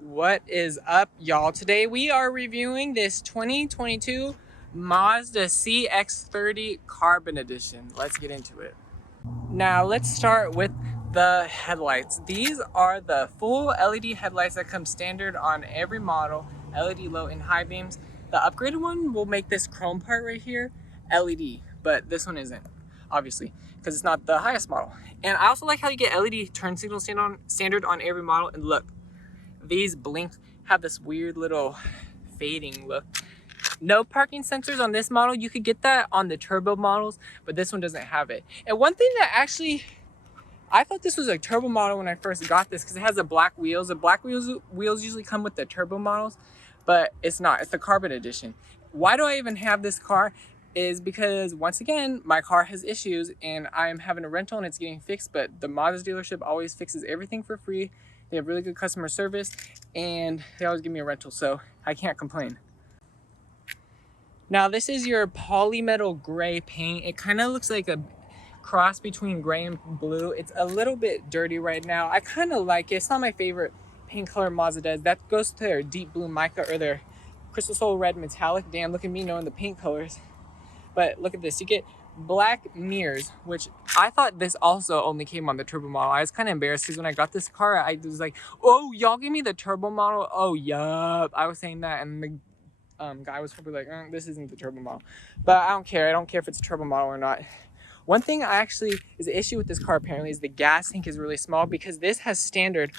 What is up, y'all? Today we are reviewing this 2022 Mazda CX-30 Carbon Edition. Let's get into it. Now let's start with the headlights. These are the full LED headlights that come standard on every model, LED low and high beams. The upgraded one will make this chrome part right here LED, but this one isn't, obviously, because it's not the highest model. And I also like how you get LED turn signals standard on every model. And look, these blinks have this weird little fading look. No parking sensors on this model. You could get that on the turbo models, but this one doesn't have it. And one thing that actually, I thought this was a turbo model when I first got this because it has the black wheels. The black wheels usually come with the turbo models, but it's not. It's the Carbon Edition. Why do I even have this car? Is because, once again, my car has issues and I'm having a rental and it's getting fixed, but the Mazda dealership always fixes everything for free. They have really good customer service and they always give me a rental, so I can't complain. Now this is your polymetal gray paint. It kind of looks like a cross between gray and blue. It's a little bit dirty right now. I kind of like it. It's not my favorite paint color Mazda does. That goes to their deep blue mica or their crystal soul red metallic. Damn, look at me knowing the paint colors. But look at this. You get black mirrors, which I thought this also only came on the turbo model. I was kind of embarrassed because when I got this car, I was like, oh, y'all give me the turbo model? Oh, yup. I was saying that, and the guy was probably like, this isn't the turbo model. But I don't care. I don't care if it's a turbo model or not. One thing I actually is an issue with this car apparently is the gas tank is really small because this has standard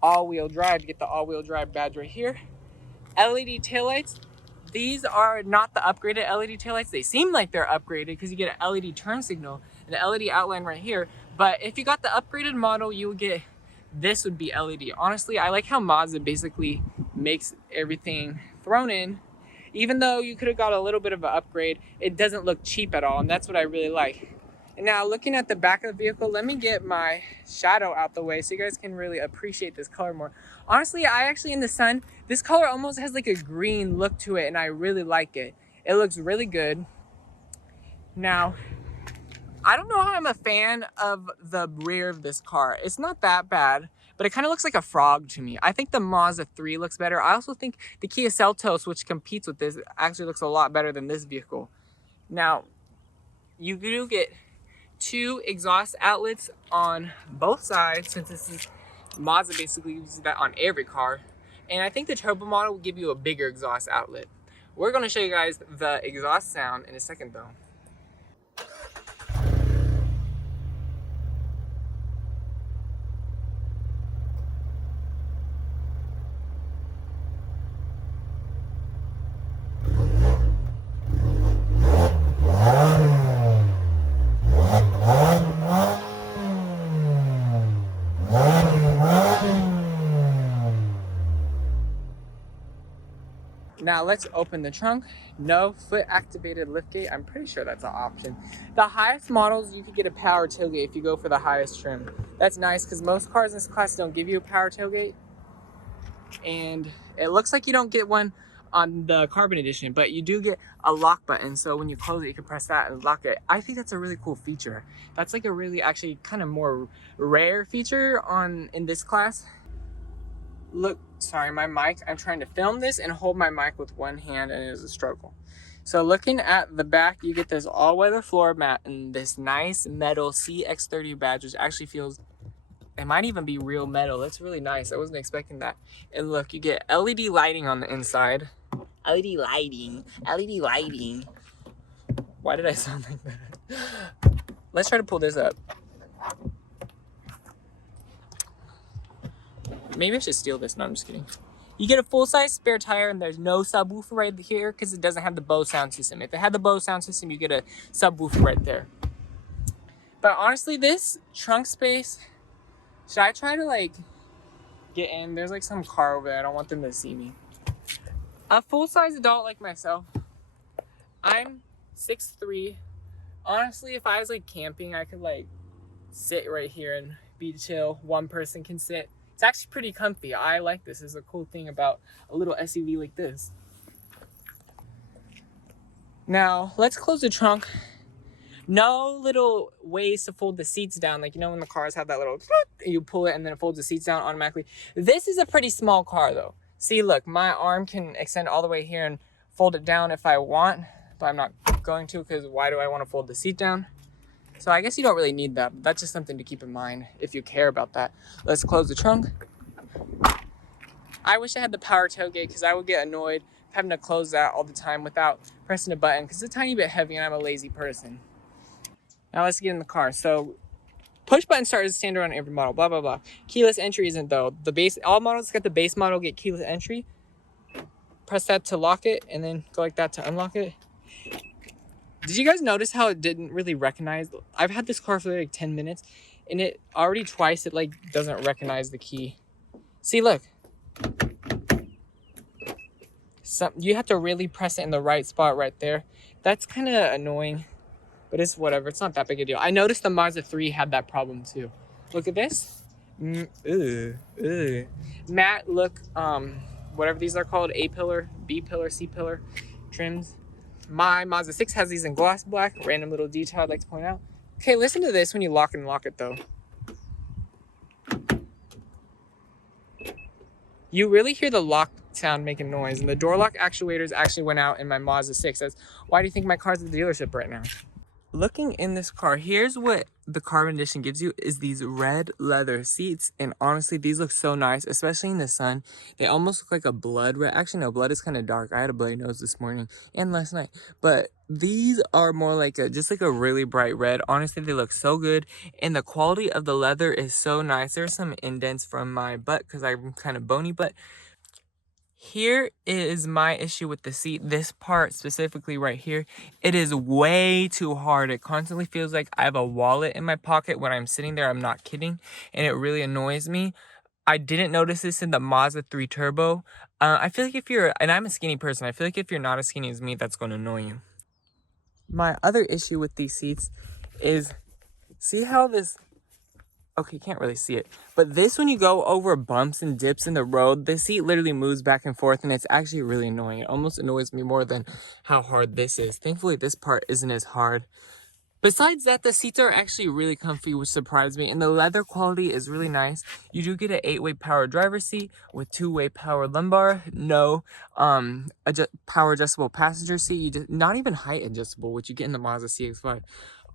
all-wheel drive. You get the all-wheel drive badge right here. LED taillights. These are not the upgraded LED taillights. They seem like they're upgraded because you get an LED turn signal and an LED outline right here. But if you got the upgraded model, you would get, this would be LED. Honestly, I like how Mazda basically makes everything thrown in. Even though you could have got a little bit of an upgrade, it doesn't look cheap at all, and that's what I really like. And now looking at the back of the vehicle, let me get my shadow out the way so you guys can really appreciate this color more. Honestly, I actually, in the sun, this color almost has like a green look to it, and I really like it. It looks really good. Now, I don't know how I'm a fan of the rear of this car. It's not that bad, but it kind of looks like a frog to me. I think the Mazda 3 looks better. I also think the Kia Seltos, which competes with this, actually looks a lot better than this vehicle. Now, you do get 2 exhaust outlets on both sides, since this is Mazda basically uses that on every car. And I think the turbo model will give you a bigger exhaust outlet. We're going to show you guys the exhaust sound in a second though. Now let's open the trunk. No foot activated liftgate. I'm pretty sure that's an option. The highest models, you could get a power tailgate if you go for the highest trim. That's nice because most cars in this class don't give you a power tailgate. And it looks like you don't get one on the Carbon Edition, but you do get a lock button. So when you close it, you can press that and lock it. I think that's a really cool feature. That's like a really actually kind of more rare feature in this class. Look, sorry, my mic, I'm trying to film this and hold my mic with one hand, and it is a struggle. So looking at the back, you get this all-weather floor mat and this nice metal CX-30 badge, which actually feels, it might even be real metal. That's really nice. I wasn't expecting that. And look, you get LED lighting on the inside. LED lighting. Why did I sound like that? Let's try to pull this up. Maybe I should steal this. No, I'm just kidding. You get a full-size spare tire, and there's no subwoofer right here because it doesn't have the Bose sound system. If it had the Bose sound system, you get a subwoofer right there. But honestly, this trunk space, should I try to like get in? There's like some car over there. I don't want them to see me. A full-size adult like myself, I'm 6'3". Honestly, if I was like camping, I could like sit right here and be chill. One person can sit. It's actually pretty comfy. I like this. This is a cool thing about a little SUV like this. Now, let's close the trunk. No little ways to fold the seats down. Like, you know when the cars have that little, you pull it and then it folds the seats down automatically. This is a pretty small car though. See, look, my arm can extend all the way here and fold it down if I want, but I'm not going to, because why do I want to fold the seat down? So I guess you don't really need that, but that's just something to keep in mind if you care about that. Let's close the trunk. I wish I had the power tailgate, because I would get annoyed having to close that all the time without pressing a button, because it's a tiny bit heavy and I'm a lazy person. Now let's get in the car. So push button start is standard on every model, blah, blah, blah. Keyless entry isn't though. The base, all models got the base model get keyless entry. Press that to lock it and then go like that to unlock it. Did you guys notice how it didn't really recognize? I've had this car for like 10 minutes and it already twice it like doesn't recognize the key. See, look. You have to really press it in the right spot right there. That's kind of annoying, but it's whatever. It's not that big a deal. I noticed the Mazda 3 had that problem too. Look at this. Matte look, whatever these are called, A pillar, B pillar, C pillar trims. My Mazda 6 has these in gloss black. Random little detail I'd like to point out. Okay, listen to this when you lock and lock it though. You really hear the lock sound making noise, and the door lock actuators actually went out in my Mazda 6. That's why do you think my car's at the dealership right now? Looking in this car, here's what the carbon edition gives you is these red leather seats, and honestly these look so nice, especially in the sun. They almost look like a blood red. Actually no, blood is kind of dark. I had a bloody nose this morning and last night, but these are more like just like a really bright red. Honestly, they look so good, and the quality of the leather is so nice. There's some indents from my butt because I'm kind of bony, but here is my issue with the seat. This part specifically right here, it is way too hard. It constantly feels like I have a wallet in my pocket when I'm sitting there. I'm not kidding, and it really annoys me. I didn't notice this in the Mazda 3 Turbo. I feel like if you're, and I'm a skinny person, I feel like if you're not as skinny as me, that's going to annoy you. My other issue with these seats is, see how this, okay, you can't really see it, but this, when you go over bumps and dips in the road, the seat literally moves back and forth, and it's actually really annoying. It almost annoys me more than how hard this is. Thankfully, this part isn't as hard. Besides that, the seats are actually really comfy, which surprised me, and the leather quality is really nice. You do get an 8-way power driver's seat with 2-way power lumbar, no power adjustable passenger seat. You just, not even height adjustable, which you get in the Mazda CX-5.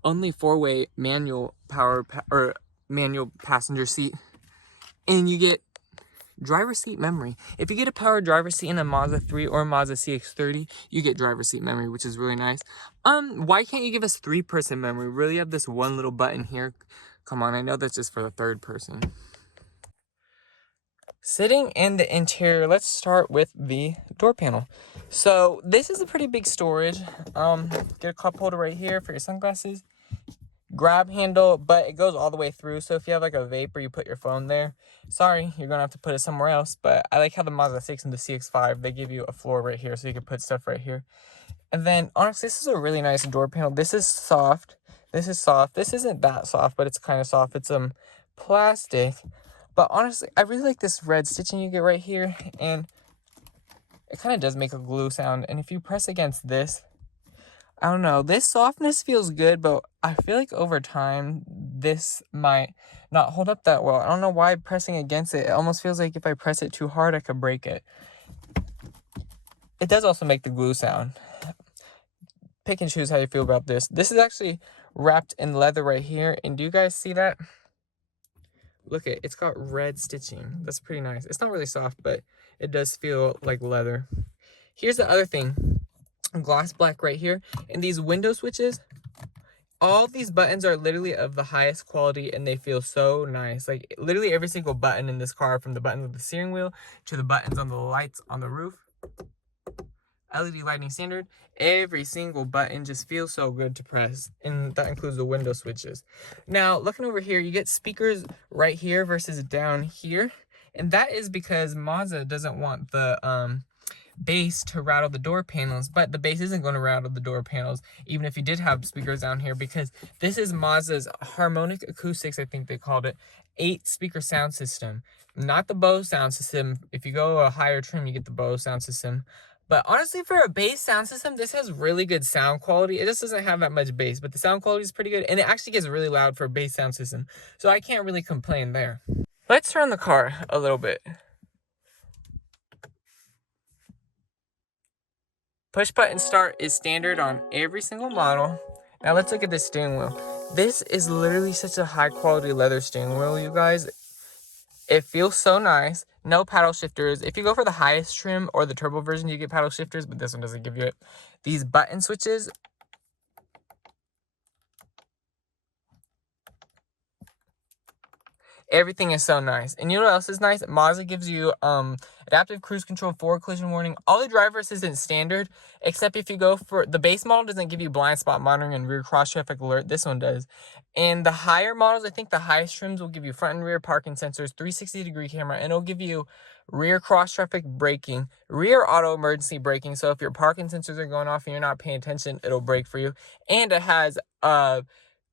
Only 4-way manual manual passenger seat, and you get driver's seat memory. If you get a power driver's seat in a Mazda 3 or a Mazda CX-30, you get driver's seat memory, which is really nice. Why can't you give us 3-person memory? We really have this one little button here. Come on, I know that's just for the third person. Sitting in the interior, let's start with the door panel. So this is a pretty big storage. Get a cup holder right here for your sunglasses. Grab handle, but it goes all the way through, so if you have like a vape or you put your phone there, sorry, you're gonna have to put it somewhere else. But I like how the Mazda 6 and the CX-5, they give you a floor right here, so you can put stuff right here. And then honestly, this is a really nice door panel. This is soft. This is soft. This isn't that soft, but it's kind of soft. It's plastic, but honestly, I really like this red stitching you get right here, and it kind of does make a glue sound. And if you press against this, I don't know, this softness feels good, but I feel like over time, this might not hold up that well. I don't know why pressing against it. It almost feels like if I press it too hard, I could break it. It does also make the glue sound. Pick and choose how you feel about this. This is actually wrapped in leather right here. And do you guys see that? Look at it. It's got red stitching. That's pretty nice. It's not really soft, but it does feel like leather. Here's the other thing. Gloss black right here, and these window switches, all these buttons are literally of the highest quality, and they feel so nice. Like literally every single button in this car, from the buttons on the steering wheel to the buttons on the lights on the roof, LED lighting standard, every single button just feels so good to press, and that includes the window switches. Now looking over here, you get speakers right here versus down here, and that is because Mazda doesn't want the bass to rattle the door panels, but the bass isn't going to rattle the door panels even if you did have speakers down here, because this is Mazda's harmonic acoustics, I think they called it, 8-speaker sound system, not the Bose sound system. If you go a higher trim, you get the Bose sound system, But honestly, for a bass sound system, this has really good sound quality. It just doesn't have that much bass, but the sound quality is pretty good. And it actually gets really loud for a bass sound system. So I can't really complain there. Let's turn the car a little bit. Push button start is standard on every single model. Now let's look at the steering wheel. This is literally such a high quality leather steering wheel, you guys. It feels so nice. No paddle shifters. If you go for the highest trim or the turbo version, you get paddle shifters, but this one doesn't give you it. These button switches, everything is so nice. And you know what else is nice? Mazda gives you adaptive cruise control, forward collision warning. All the driver assistance standard, except if you go for the base model, doesn't give you blind spot monitoring and rear cross traffic alert. This one does. And the higher models, I think the highest trims will give you front and rear parking sensors, 360-degree camera, and it'll give you rear cross traffic braking, rear auto emergency braking. So if your parking sensors are going off and you're not paying attention, it'll brake for you. And it has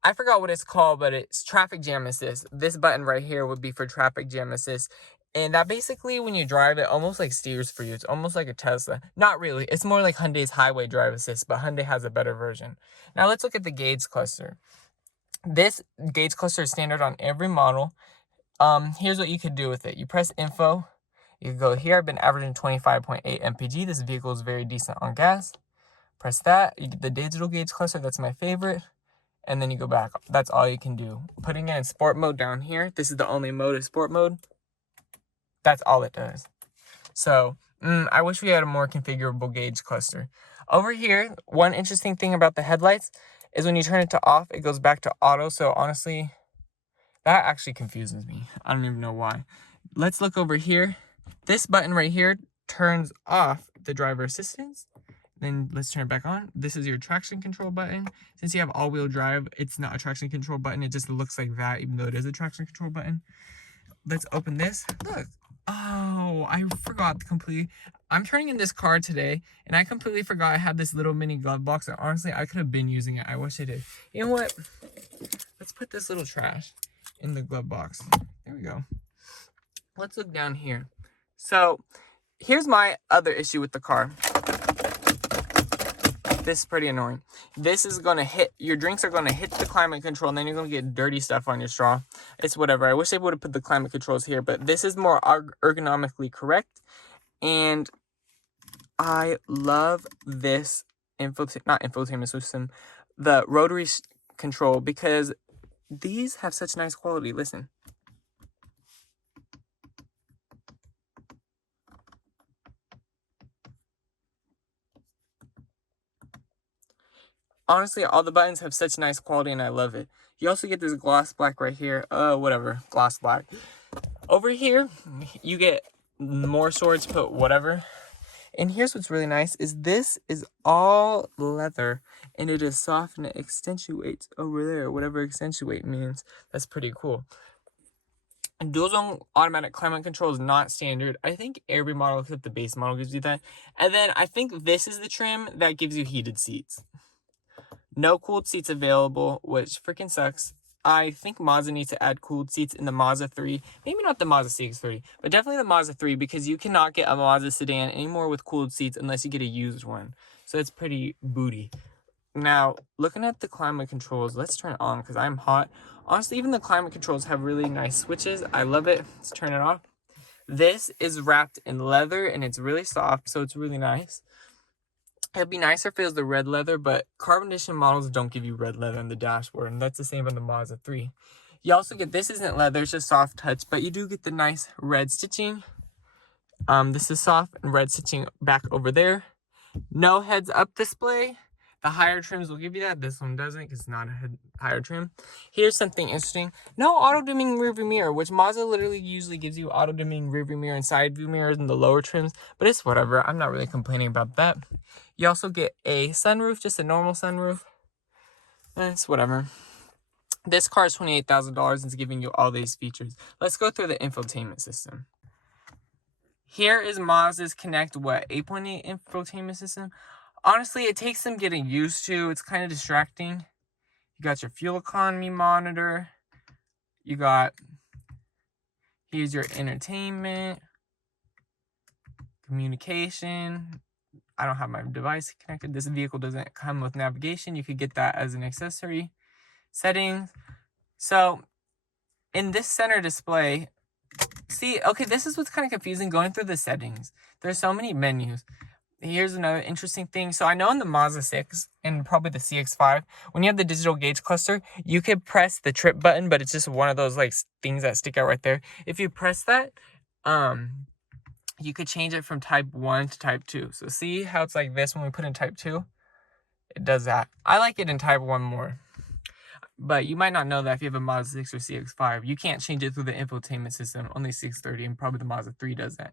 I forgot what it's called, but it's traffic jam assist. This button right here would be for traffic jam assist. And that basically, when you drive it, almost like steers for you. It's almost like a Tesla. Not really. It's more like Hyundai's highway drive assist, but Hyundai has a better version. Now let's look at the gauge cluster. This gauge cluster is standard on every model. Here's what you could do with it. You press info. You can go here. I've been averaging 25.8 mpg. This vehicle is very decent on gas. Press that. You get the digital gauge cluster. That's my favorite. And then you go back. That's all you can do. Putting it in sport mode down here. This is the only mode is sport mode. That's all it does. So, I wish we had a more configurable gauge cluster. Over here, one interesting thing about the headlights is when you turn it to off, it goes back to auto. So honestly, that actually confuses me. I don't even know why. Let's look over here. This button right here turns off the driver assistance. Then let's turn it back on. This is your traction control button. Since you have all-wheel drive, it's not a traction control button. It just looks like that, even though it is a traction control button. Let's open this. Look. Oh, I forgot completely. I'm turning in this car today, and I completely forgot I had this little mini glove box. And honestly, I could have been using it. I wish I did. You know what? Let's put this little trash in the glove box. There we go. Let's look down here. So, here's my other issue with the car. This is pretty annoying. This is going to hit, your drinks are going to hit the climate control, and then you're going to get dirty stuff on your straw. It's whatever. I wish they would have put the climate controls here, but this is more ergonomically correct. And I love this not infotainment system, the rotary control, because these have such nice quality. Listen. Honestly, all the buttons have such nice quality, and I love it. You also get this gloss black right here. Whatever. Gloss black. Over here, you get more storage to put whatever. And here's what's really nice, is this is all leather, and it is soft, and it accentuates over there, whatever accentuate means. That's pretty cool. And dual zone automatic climate control is not standard. I think every model except the base model gives you that. And then I think this is the trim that gives you heated seats. No cooled seats available, which freaking sucks. I think Mazda needs to add cooled seats in the Mazda 3. Maybe not the Mazda CX-30, but definitely the Mazda 3, because you cannot get a Mazda sedan anymore with cooled seats unless you get a used one. So it's pretty booty. Now, looking at the climate controls, let's turn it on because I'm hot. Honestly, even the climate controls have really nice switches. I love it. Let's turn it off. This is wrapped in leather, and it's really soft, so it's really nice. It'd be nicer if it was the red leather, but carbon edition models don't give you red leather on the dashboard, and that's the same on the Mazda 3. You also get, this isn't leather, it's just soft touch, but you do get the nice red stitching. This is soft and red stitching back over there. No heads up display. The higher trims will give you that. This one doesn't because it's not a higher trim. Here's something interesting. No auto-dimming rearview mirror, which Mazda literally usually gives you auto-dimming rearview mirror and side view mirrors in the lower trims. But it's whatever. I'm not really complaining about that. You also get a sunroof, just a normal sunroof. It's whatever. This car is $28,000 and it's giving you all these features. Let's go through the infotainment system. Here is Mazda's Connect 8.8 infotainment system. Honestly, it takes some getting used to. It's kind of distracting. You got your fuel economy monitor. You got, here's your entertainment, communication, I don't have my device connected. This vehicle doesn't come with navigation. You could get that as an accessory. Settings. So in this center display, see, okay, this is what's kind of confusing going through the settings. There's so many menus. Here's another interesting thing. So I know in the Mazda 6 and probably the CX-5, when you have the digital gauge cluster, you could press the trip button, but it's just one of those like things that stick out right there. If you press that, you could change it from type 1 to type 2. So see how it's like this when we put in type 2? It does that. I like it in type 1 more. But you might not know that if you have a Mazda 6 or CX-5, you can't change it through the infotainment system. Only CX-30 and probably the Mazda 3 does that.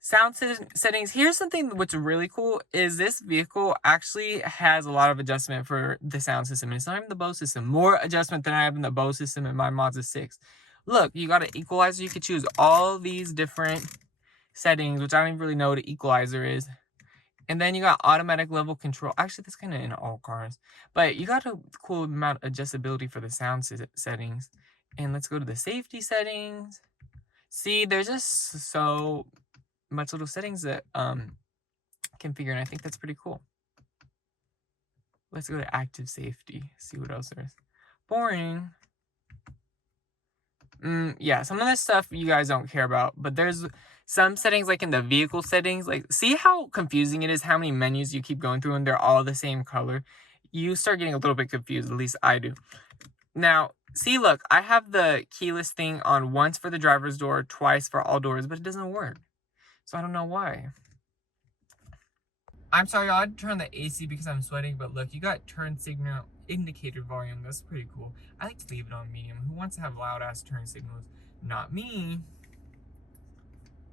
Sound settings. Here's something what's really cool is this vehicle actually has a lot of adjustment for the sound system. And it's not even the Bose system. More adjustment than I have in the Bose system in my Mazda 6. Look, you got an equalizer. You could choose all these different settings, which I don't even really know what an equalizer is. And then you got automatic level control. Actually, that's kind of in all cars. But you got a cool amount of adjustability for the sound settings. And let's go to the safety settings. See, there's just so much little settings that configure, and I think that's pretty cool. Let's go to active safety. See what else there is. Boring. Yeah, some of this stuff you guys don't care about, but there's some settings like in the vehicle settings, like see how confusing it is how many menus you keep going through and they're all the same color. You start getting a little bit confused, at least I do. Now, see, look, I have the keyless thing on once for the driver's door, twice for all doors, but it doesn't work. So I don't know why. I'm sorry, y'all, I had to turn the AC because I'm sweating, but look, you got turn signal indicator volume. That's pretty cool. I like to leave it on medium. Who wants to have loud ass turn signals? Not me.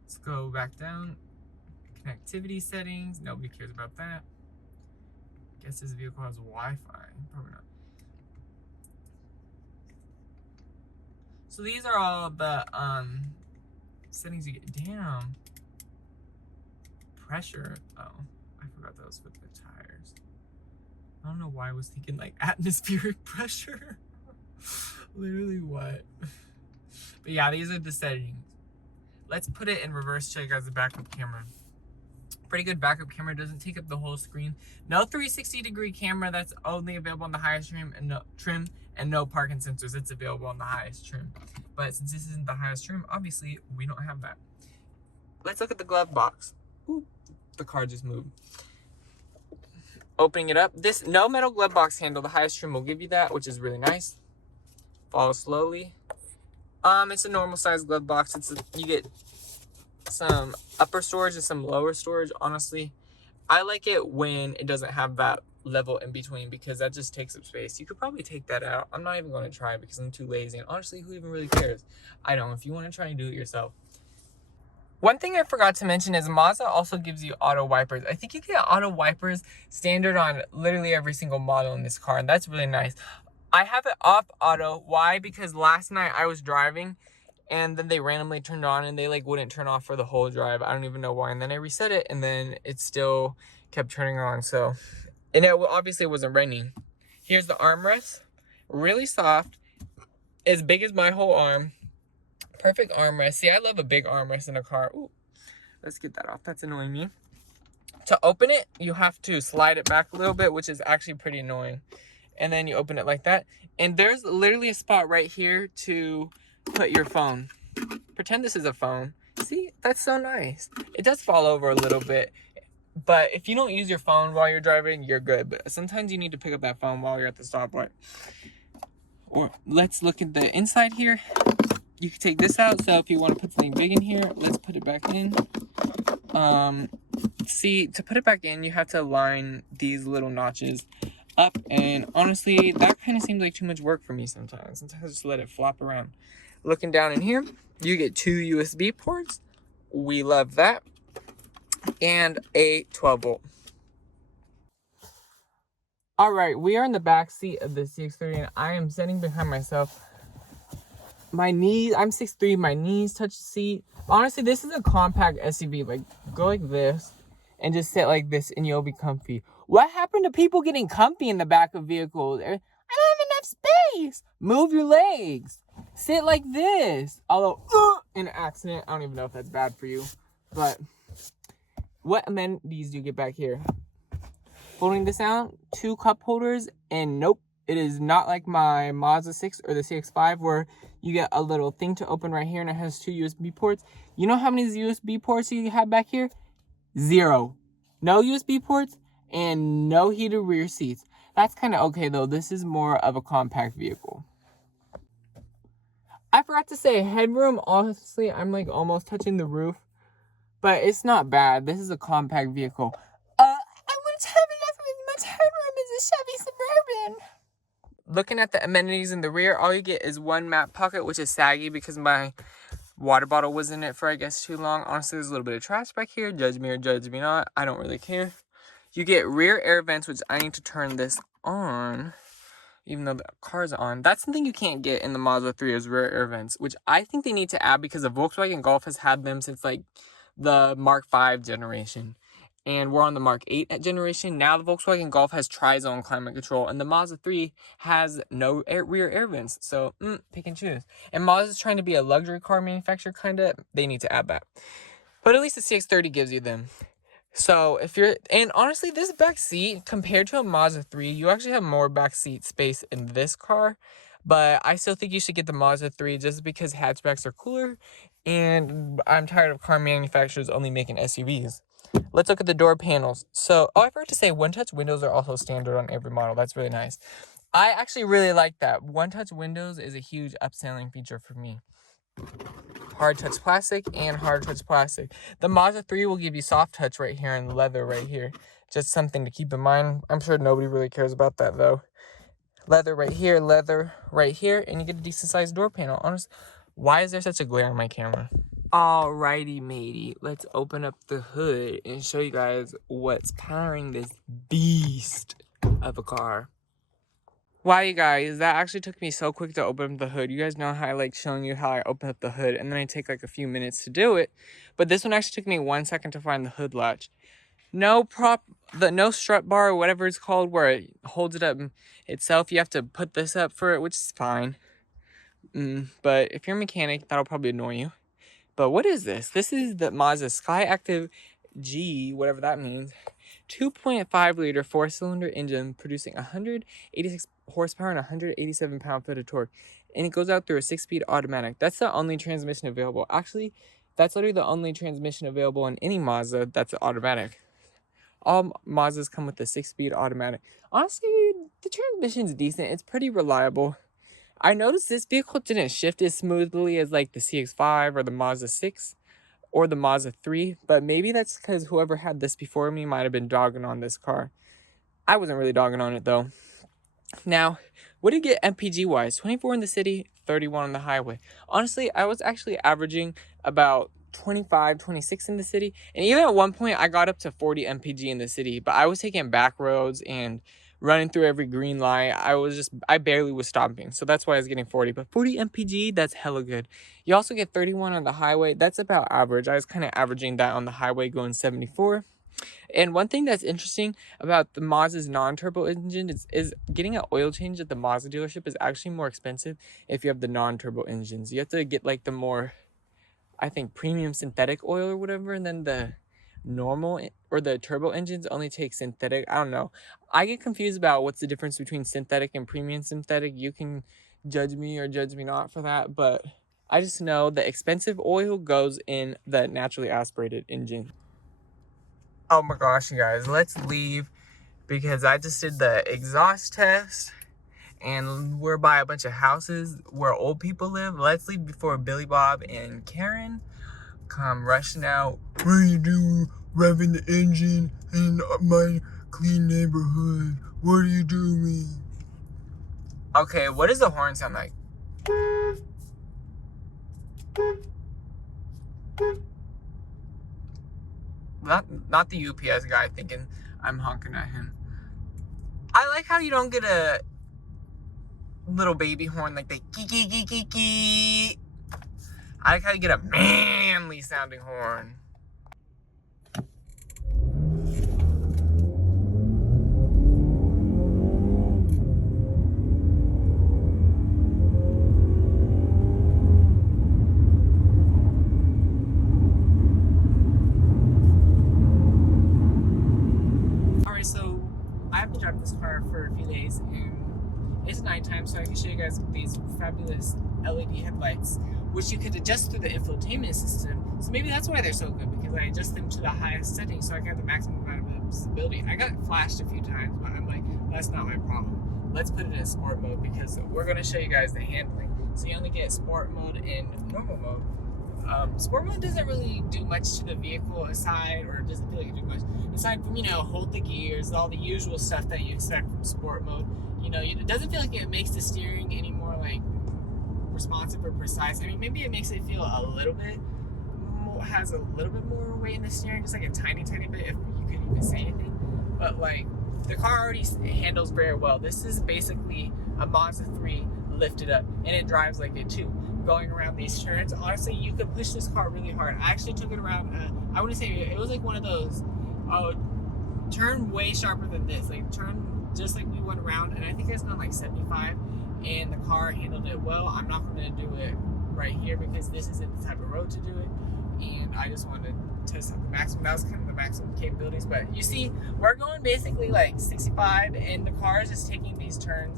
Let's go back down. Connectivity settings. Nobody cares about that. Guess this vehicle has Wi-Fi. Probably not. So these are all the settings you get. Damn. Pressure. Oh, I forgot that was with the tires. I don't know why I was thinking like atmospheric pressure. Literally what? But yeah, these are the settings. Let's put it in reverse so you guys the backup camera. Pretty good backup camera, doesn't take up the whole screen. No 360-degree camera, that's only available on the highest trim, and no parking sensors. It's available on the highest trim. But since this isn't the highest trim, obviously we don't have that. Let's look at the glove box. Ooh, the car just moved. Opening it up, this no metal glove box handle, the highest trim will give you that, which is really nice. Follow slowly. It's a normal size glove box. You get some upper storage and some lower storage. Honestly, I like it when it doesn't have that level in between because that just takes up space. You could probably take that out. I'm not even going to try because I'm too lazy, and honestly, who even really cares? I don't. If you want to try and do it yourself. One thing I forgot to mention is Mazda also gives you auto wipers. I think you get auto wipers standard on literally every single model in this car, and that's really nice. I have it off auto. Why? Because last night I was driving and then they randomly turned on and they like wouldn't turn off for the whole drive. I don't even know why. And then I reset it and then it still kept turning on. So, and it obviously wasn't raining. Here's the armrest. Really soft. As big as my whole arm. Perfect armrest. See, I love a big armrest in a car. Ooh, let's get that off. That's annoying me. To open it, you have to slide it back a little bit, which is actually pretty annoying. And then you open it like that. And there's literally a spot right here to put your phone. Pretend this is a phone. See, that's so nice. It does fall over a little bit. But if you don't use your phone while you're driving, you're good. But sometimes you need to pick up that phone while you're at the stoplight. Or let's look at the inside here. You can take this out. So if you want to put something big in here, let's put it back in. See, to put it back in, you have to align these little notches up, and honestly that kind of seems like too much work for me sometimes I just let it flop around. Looking down in here, you get 2 USB ports. We love that. And a 12-volt. All right, we are in the back seat of the CX-30 and I am sitting behind myself. My knees, I'm 6'3", my knees touch the seat. Honestly, this is a compact SUV. Like, go like this and just sit like this and you'll be comfy. What happened to people getting comfy in the back of vehicles? I don't have enough space. Move your legs. Sit like this. Although, in an accident, I don't even know if that's bad for you. But What amenities do you get back here? Folding this out, 2 cup holders, and nope, it is not like my Mazda 6 or the CX-5 where you get a little thing to open right here and it has 2 USB ports. You know how many USB ports you have back here? 0. No USB ports and no heated rear seats. That's kind of okay though. This is more of a compact vehicle. I forgot to say headroom. Honestly, I'm like almost touching the roof, but it's not bad. This is a compact vehicle. I wouldn't have enough as much headroom as a Chevy Suburban. Looking at the amenities in the rear, all you get is 1 map pocket, which is saggy because my water bottle was in it for, I guess, too long. Honestly, there's a little bit of trash back here. Judge me or judge me not. I don't really care. You get rear air vents, which I need to turn this on, even though the car's on. That's something you can't get in the Mazda 3 is rear air vents, which I think they need to add because the Volkswagen Golf has had them since, like, the Mark V generation. And we're on the Mark 8 generation. Now the Volkswagen Golf has tri-zone climate control, and the Mazda 3 has no rear air vents. So, pick and choose. And Mazda's trying to be a luxury car manufacturer, kind of. They need to add that. But at least the CX-30 gives you them. So, and honestly, this back seat, compared to a Mazda 3, you actually have more back seat space in this car. But I still think you should get the Mazda 3 just because hatchbacks are cooler. And I'm tired of car manufacturers only making SUVs. Let's look at the door panels. So, I forgot to say, one-touch windows are also standard on every model. That's really nice. I actually really like that. One-touch windows is a huge upselling feature for me. Hard touch plastic and hard touch plastic. The Mazda 3 will give you soft touch right here and leather right here. Just something to keep in mind. I'm sure nobody really cares about that though. Leather right here, and you get a decent sized door panel. Honestly, why is there such a glare on my camera? Alrighty, matey. Let's open up the hood and show you guys what's powering this beast of a car. Wow, you guys, that actually took me so quick to open up the hood. You guys know how I like showing you how I open up the hood, and then I take like a few minutes to do it. But this one actually took me 1 second to find the hood latch. No strut bar or whatever it's called where it holds it up itself. You have to put this up for it, which is fine. But if you're a mechanic, that'll probably annoy you. But what is this? This is the Mazda Skyactiv G, whatever that means. 2.5 liter 4-cylinder engine producing 186 horsepower and 187 pound-foot of torque. And it goes out through a 6-speed automatic. That's the only transmission available. Actually, that's literally the only transmission available in any Mazda that's automatic. All Mazdas come with a 6-speed automatic. Honestly, the transmission's decent. It's pretty reliable. I noticed this vehicle didn't shift as smoothly as like the CX-5 or the Mazda 6 or the Mazda 3, but maybe that's because whoever had this before me might have been dogging on this car. I wasn't really dogging on it though. Now, what did you get MPG-wise? 24 in the city, 31 on the highway. Honestly, I was actually averaging about 25, 26 in the city, and even at one point I got up to 40 MPG in the city, but I was taking back roads and running through every green light. I barely was stopping, so that's why I was getting 40. But 40 MPG, that's hella good. You also get 31 on the highway. That's about average. I was kind of averaging that on the highway, going 74. And one thing that's interesting about the Mazda's non-turbo engine is getting an oil change at the Mazda dealership is actually more expensive if you have the non-turbo engines. You have to get like the more, I think, premium synthetic oil or whatever, and then the normal or the turbo engines only take synthetic. I don't know. I get confused about what's the difference between synthetic and premium synthetic. You can judge me or judge me not for that, but I just know the expensive oil goes in the naturally aspirated engine. Oh my gosh, you guys, let's leave because I just did the exhaust test and we're by a bunch of houses where old people live. Let's leave before Billy Bob and Karen come rushing out. What are you doing revving the engine in my clean neighborhood? What are you doing? Okay, what does the horn sound like? Not the UPS guy thinking I'm honking at him. I like how you don't get a little baby horn like the kee. I like how you get a manly sounding horn. for a few days, and it's nighttime, so I can show you guys these fabulous LED headlights, which you could adjust through the infotainment system. So maybe that's why they're so good, because I adjust them to the highest setting so I can have the maximum amount of visibility. I got flashed a few times, but I'm like, that's not my problem. Let's put it in sport mode, because we're going to show you guys the handling. So you only get sport mode and normal mode. Sport mode doesn't really do much to the vehicle aside, or doesn't feel like it do much aside from, hold the gears, all the usual stuff that you expect from sport mode. It doesn't feel like it makes the steering any more like responsive or precise. I mean, maybe it makes it feel a little bit more, has a little bit more weight in the steering, just like a tiny bit, if you could even say anything. But like, the car already handles very well. This is basically a Mazda 3 lifted up, and it drives like it too. Going around these turns, honestly, you could push this car really hard. I actually took it around, I wouldn't say, it was like one of those, turn way sharper than this, like turn just like we went around, and I think it's gone like 75, and the car handled it well. I'm not going to do it right here because this isn't the type of road to do it, and I just wanted to test out the maximum. That was kind of the maximum capabilities, but you see, we're going basically like 65, and the car is just taking these turns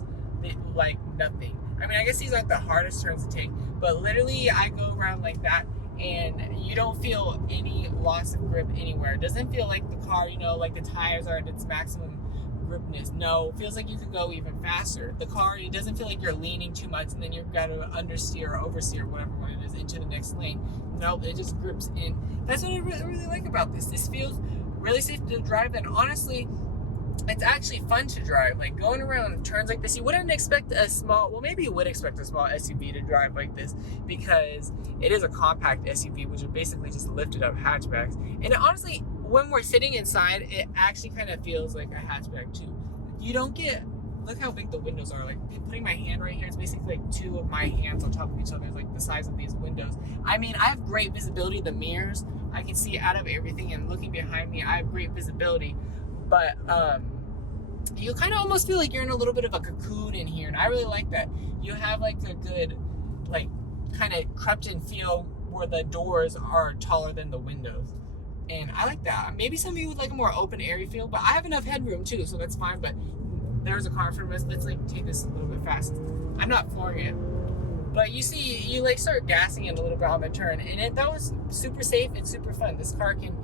like nothing. I mean, I guess these aren't the hardest turns to take, but literally I go around like that, and you don't feel any loss of grip anywhere. It doesn't feel like the car, like the tires are at its maximum gripness. No, it feels like you could go even faster. The car, it doesn't feel like you're leaning too much, and then you've got to understeer or oversteer, whatever one it is, into the next lane. No, it just grips in. That's what I really like about this. This feels really safe to drive, and honestly, it's actually fun to drive. Like, going around turns like this, you wouldn't expect a small, well, maybe you would expect a small SUV to drive like this, because it is a compact SUV, which are basically just lifted up hatchbacks. And honestly, when we're sitting inside, it actually kind of feels like a hatchback too. You don't get, look how big the windows are. Like, putting my hand right here, it's basically like two of my hands on top of each other. It's like the size of these windows. I mean, I have great visibility. The mirrors, I can see out of everything, and looking behind me, I have great visibility. But you kind of almost feel like you're in a little bit of a cocoon in here, and I really like that. You have like a good, like, kind of crept in feel where the doors are taller than the windows, and I like that. Maybe some of you would like a more open, airy feel, but I have enough headroom too, so that's fine. But there's a car in front of us. Let's like take this a little bit fast. I'm not flooring it, but you see, you like start gassing it a little bit on the turn, and that was super safe and super fun. This car can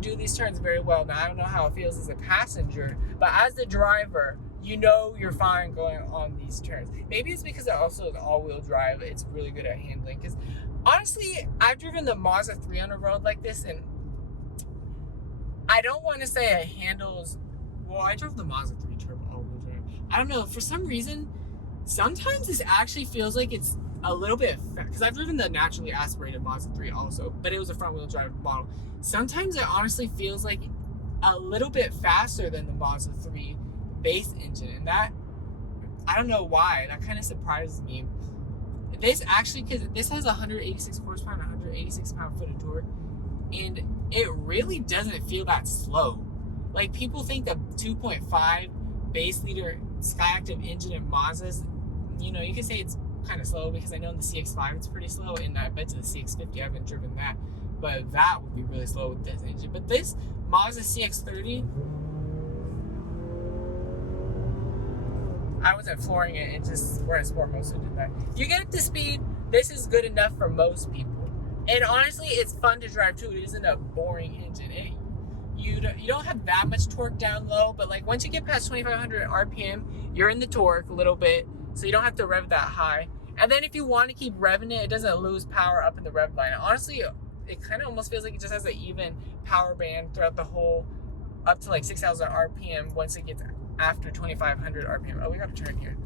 do these turns very well. Now, I don't know how it feels as a passenger, but as the driver, you're fine going on these turns. Maybe it's because it also is all-wheel drive. It's really good at handling, because honestly, I've driven the Mazda 3 on a road like this, and I don't want to say it handles well. I drove the Mazda 3 turbo all-wheel drive. I don't know, for some reason, sometimes this actually feels like it's a little bit, because I've driven the naturally aspirated Mazda 3 also, but it was a front-wheel drive model. Sometimes it honestly feels like a little bit faster than the Mazda 3 base engine, and that, I don't know why, that kind of surprises me. This actually, because this has 186 horsepower and 186 pound-foot of torque, and it really doesn't feel that slow. Like, people think the 2.5 base liter Skyactiv engine in Mazdas, you can say it's kind of slow, because I know in the CX-5 it's pretty slow, and I bet to the CX-50, I haven't driven that, but that would be really slow with this engine. But this Mazda CX-30, I wasn't flooring it, we're in sport mode, so did that. If you get up to speed, this is good enough for most people. And honestly, it's fun to drive too. It isn't a boring engine. You don't have that much torque down low, but like once you get past 2,500 RPM, you're in the torque a little bit, so you don't have to rev that high. And then if you want to keep revving it, it doesn't lose power up in the rev line. Honestly, it kind of almost feels like it just has an even power band throughout the whole, up to like 6,000 RPM once it gets after 2,500 RPM. Oh, we got to turn here.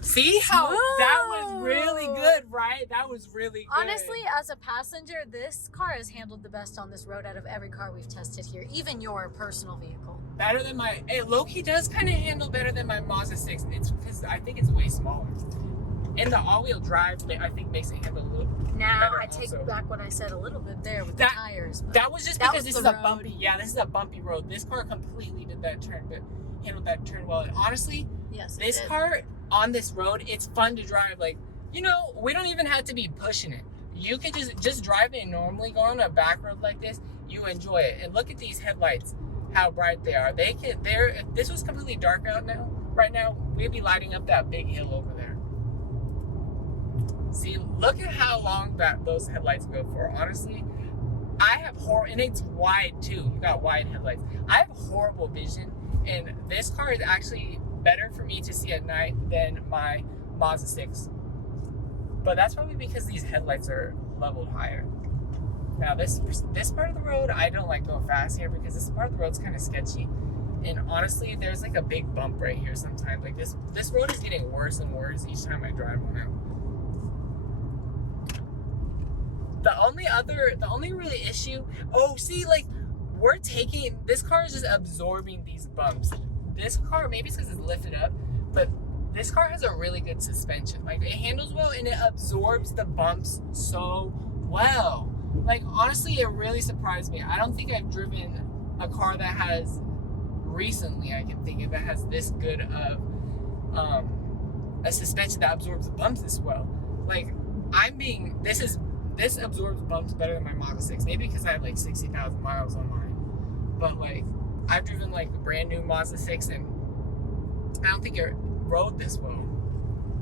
See how that was really good, right? That was really good. Honestly, as a passenger, this car has handled the best on this road out of every car we've tested here, even your personal vehicle. Better than my, low-key does kind of handle better than my Mazda 6. It's because I think it's way smaller. And the all-wheel drive, I think, makes it handle a little better. I take back what I said a little bit there with the tires. That was just because this is a bumpy, this is a bumpy road. This car completely did that turn, but handled that turn well. And honestly, yes, this car on this road, it's fun to drive. Like, we don't even have to be pushing it. You could just drive it normally, go on a back road like this. you enjoy it. And look at these headlights, how bright they are. If this was completely dark out now, right now, we'd be lighting up that big hill over there. See, look at how long those headlights go for. Honestly, I have and it's wide too. You got wide headlights. I have horrible vision, and this car is actually better for me to see at night than my Mazda 6. But that's probably because these headlights are leveled higher. Now this part of the road, I don't like going fast here because this part of the road's kind of sketchy. And honestly, there's like a big bump right here sometimes. Like this road is getting worse and worse each time I drive on it. The only really issue, like this car is just absorbing these bumps. This car, maybe it's because it's lifted up, but this car has a really good suspension. Like, it handles well and it absorbs the bumps so well. Like, honestly, it really surprised me. I don't think I've driven a car that has, recently I can think of, that has this good of a suspension that absorbs the bumps this well. Like, this absorbs bumps better than my Mazda 6. Maybe because I have like 60,000 miles on mine. But like, I've driven like a brand new Mazda 6 and I don't think it rode this well.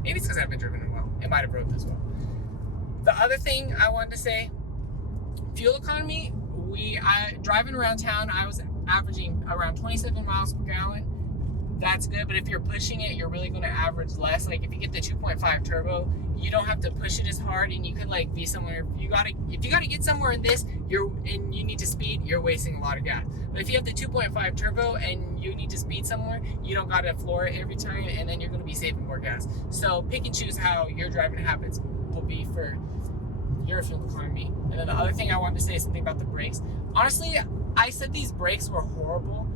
Maybe it's because I haven't driven it well. It might have rode this well. The other thing I wanted to say, fuel economy, driving around town, I was averaging around 27 miles per gallon. That's good, but if you're pushing it, you're really going to average less. Like, if you get the 2.5 turbo, you don't have to push it as hard, and you could like be somewhere. If you gotta get somewhere in this, and you need to speed, you're wasting a lot of gas. But if you have the 2.5 turbo and you need to speed somewhere, you don't gotta floor it every time, and then you're gonna be saving more gas. So pick and choose how your driving habits will be for your fuel economy. And then the other thing I wanted to say is something about the brakes. Honestly, I said these brakes were horrible.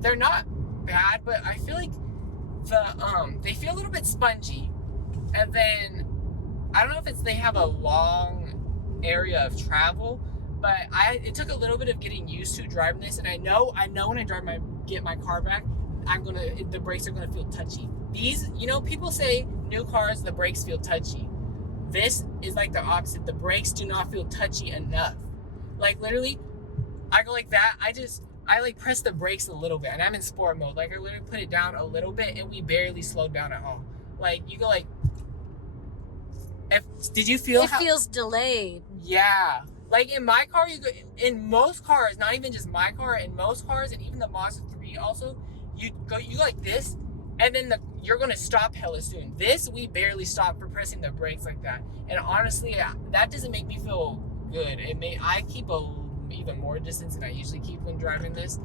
They're not bad, but I feel like they feel a little bit spongy, and then I don't know if they have a long area of travel, but it took a little bit of getting used to driving this, and I know when I get my car back, the brakes are gonna feel touchy. These, people say new cars, the brakes feel touchy. This is like the opposite. The brakes do not feel touchy enough. Like, literally, I go like that. I like press the brakes a little bit, and I'm in sport mode. Like, I literally put it down a little bit, and we barely slowed down at all. Like, you go like. Did you feel? It feels delayed. Yeah. Like, in my car, in most cars, not even just my car, in most cars, and even the Mazda 3 also, you go like this, and then you're gonna stop hella soon. This, we barely stopped for pressing the brakes like that. And honestly, that doesn't make me feel good. I keep even more distance than I usually keep when driving this.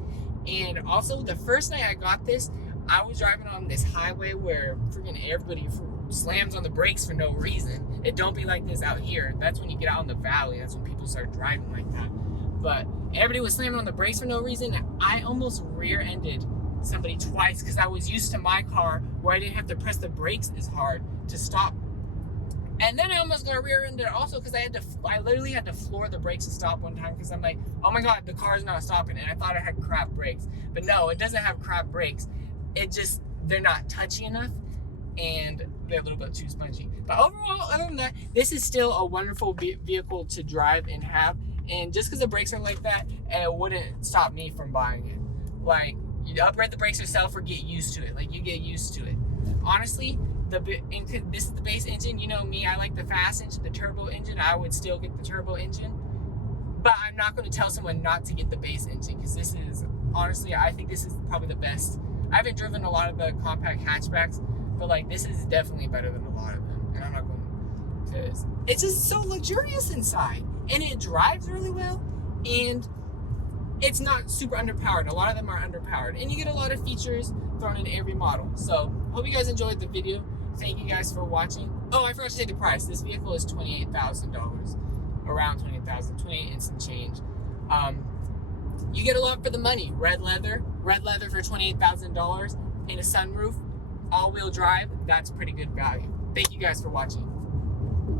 And also, the first night I got this, I was driving on this highway where freaking everybody slams on the brakes for no reason. It don't be like this out here. That's when you get out in the valley. That's when people start driving like that. But everybody was slamming on the brakes for no reason. I almost rear-ended somebody twice because I was used to my car where I didn't have to press the brakes as hard to stop. And then I almost got rear-ended also because I literally had to floor the brakes to stop one time because I'm like, oh my god, the car's not stopping, and I thought it had crap brakes. But no, it doesn't have crap brakes. They're not touchy enough, and they're a little bit too spongy. But overall, other than that, this is still a wonderful vehicle to drive and have. And just because the brakes are like that, it wouldn't stop me from buying it. Like, you upgrade the brakes yourself or get used to it. Like, you get used to it. Honestly, this is the base engine. You know me, I like the fast engine, the turbo engine. I would still get the turbo engine. But I'm not going to tell someone not to get the base engine because this is, honestly, I think this is probably the best. I haven't driven a lot of the compact hatchbacks, but like, this is definitely better than a lot of them. And I'm not going to, because it's just so luxurious inside. And it drives really well. And it's not super underpowered. A lot of them are underpowered. And you get a lot of features thrown in every model. So, hope you guys enjoyed the video. Thank you guys for watching. Oh, I forgot to say the price. This vehicle is $28,000. Around $28,000. 28 and some change. You get a lot for the money. Red leather for $28,000 and a sunroof, all-wheel drive. That's pretty good value. Thank you guys for watching.